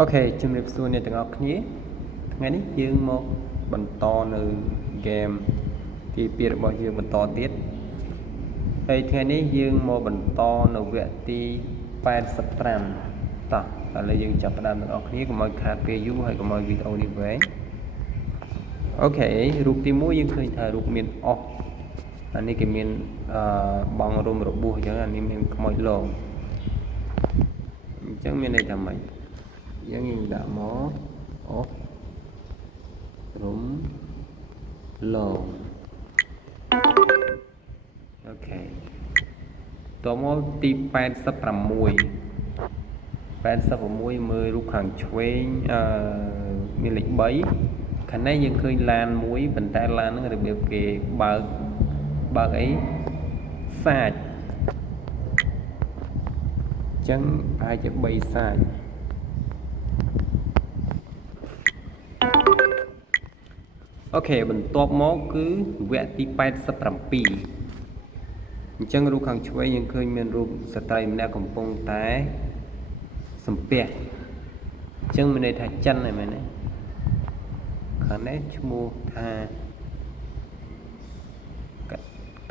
អូខេជំរាបសួរអ្នកទាំងអស់គ្នាថ្ងៃនេះយើងមកបន្តនៅហ្គេមទី2របស់យើងបន្តទៀតហើយថ្ងៃនេះយើងមកបន្តនៅវគ្គទី85តោះឥឡូវយើងចាប់ផ្ដើមទាំងអស់គ្នាកុំឲ្យខាតពេលយូរហើយកុំឲ្យវីដេអូនេះវែងអូខេរូបទី1យើងឃើញថារូបមានអស់អានេះគេមានបងរុំរបួសអញ្ចឹងអានេះមានខ្មោចលងអញ្ចឹងមានន័យថាម៉េចយើងដាក់មកអូរុំឡងអូខេតមកទី86មើលរូបខាងឆ្វេងមានលេខ3ខាងនេះយើងឃើញឡានមួយប៉ុន្តែឡានហ្នឹងរបៀបគេបើកអីសាច់អញ្ចឹងប្រហែលជា3សាច់អូខេបន្ទាប់មកគឺវគ្គទី87អញ្ចឹងរូបខាងឆ្វេងយើងឃើញមានរូបស្ត្រីម្នាក់កំពុងតែសំពះអញ្ចឹងមានន័យថាចិនហ្នឹងមែនទេខាងនេះឈ្មោះថា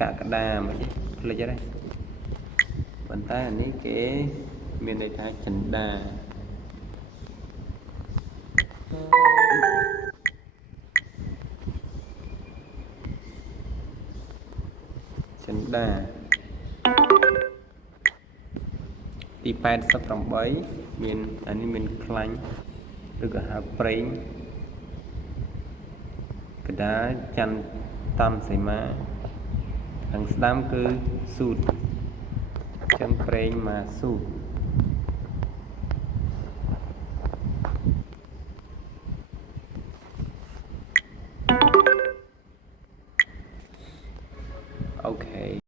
កក្តាមិនភ្លេចហើយប៉ុន្តែអានេះគេមានន័យថាចិន្តាទី88មានអានេះមានខ្លាញ់ឬក៏ហៅប្រេងកដាលច័ន្ទតាមសីមាខាងស្ដាំគឺស៊ូតចឹងប្រេងមកស៊ូតអូខេ